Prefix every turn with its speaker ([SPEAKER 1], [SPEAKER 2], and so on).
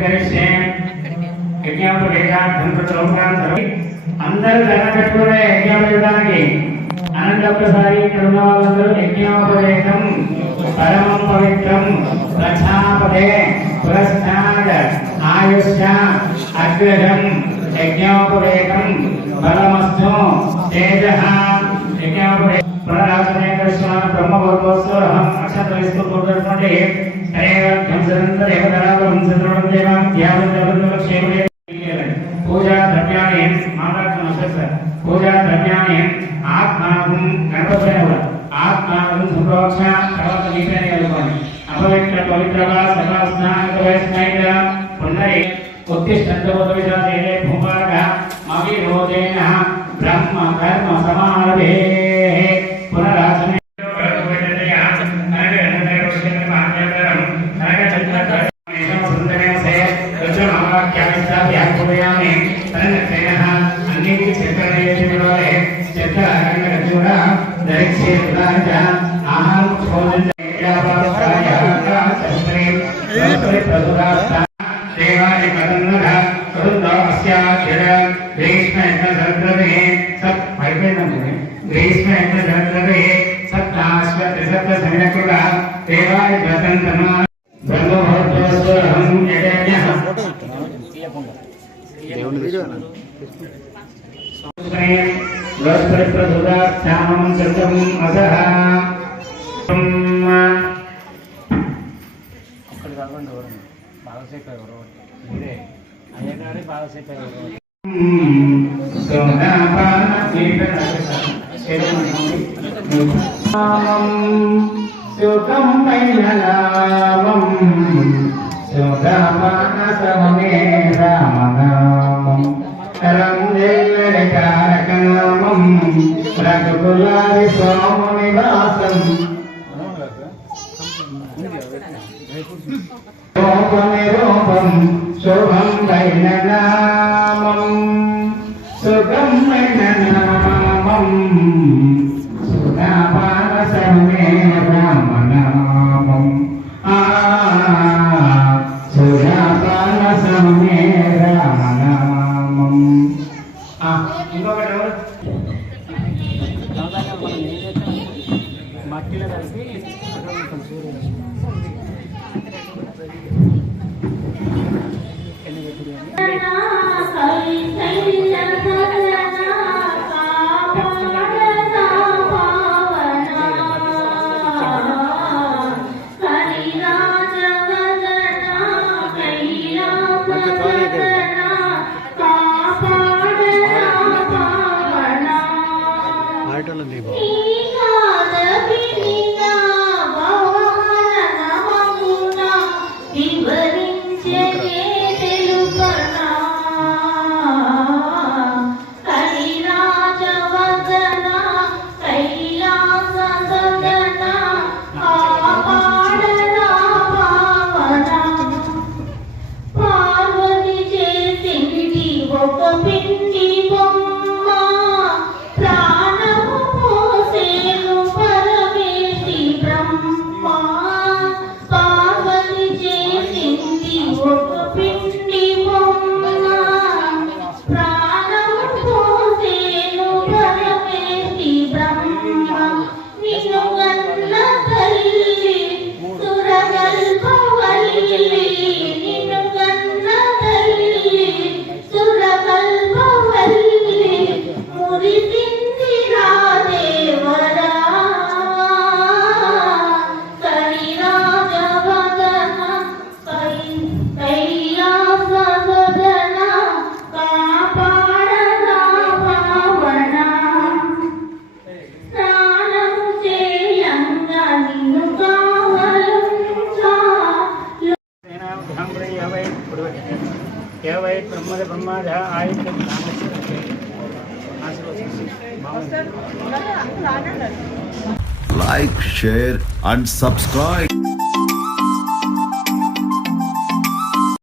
[SPEAKER 1] కరిష్యే యజ్ఞోపవేదార్థం ప్రచోదనాం సర్వ అందరూ దండం పెట్టుకునే యజ్ఞోపవేదానికి అనంత ఇక్కడ ఉన్న వాళ్ళందరూ యజ్ఞోపవేతం పరమం పవిత్రం ప్రజాపదే పురస్నాద అగ్రజం యజ్ఞోపవేతం బలమస్తు తేజ యజ్ఞోపవే పునరాజనేశ్వర బ్రహ్మభోగోత్సవం అక్షంత విస్తృతున్నటువంటి హరేవాక్యం సరంతరేవ పూజా ద్రవ్యాన్ని మాట్లాడుతున్న పూజా ద్రవ్యాన్ని ఆత్మానం గణపతి ఆత్మానం సుప్రోక్ష తర్వాత నీపేనే కలుగుకోండి అపవిత్ర పవిత్రగా సర్వ స్నాన వయస్మైన పునరి ఉత్తిష్టంతోదవిశాసేనే భూమార్గ మవిరోధేన బ్రహ్మ కర్మ సమారభే దేవాయ కదన్నర కరుందో అస్యాక్షర గ్రీష్మ సంద్రమే సత్ అయిపోయిందండి గ్రీష్మ సంద్రమే సప్తాశ్వ త్రిసప్త సంరక్షక దేవాయ స్వతంత్రమా బ్రహ్మోద్భవస్వరం యజ్ఞః
[SPEAKER 2] ఒక్కడు కాకుండా ఎవరు బాగాసేపు ఎవరు? మీరే. అయ్యగారి బాగాసేపు ఎవరు?
[SPEAKER 1] సుఖం పైనలామం సుఖమానసమే రామనామం రంజేకారకనామం రఘుకులారి సోమనివాసం రూపం శుభం వైననామం
[SPEAKER 3] నామ. Amen. यह
[SPEAKER 2] वै ब्रह्म ब्रह्माद आयुक्त
[SPEAKER 4] Like, share and subscribe.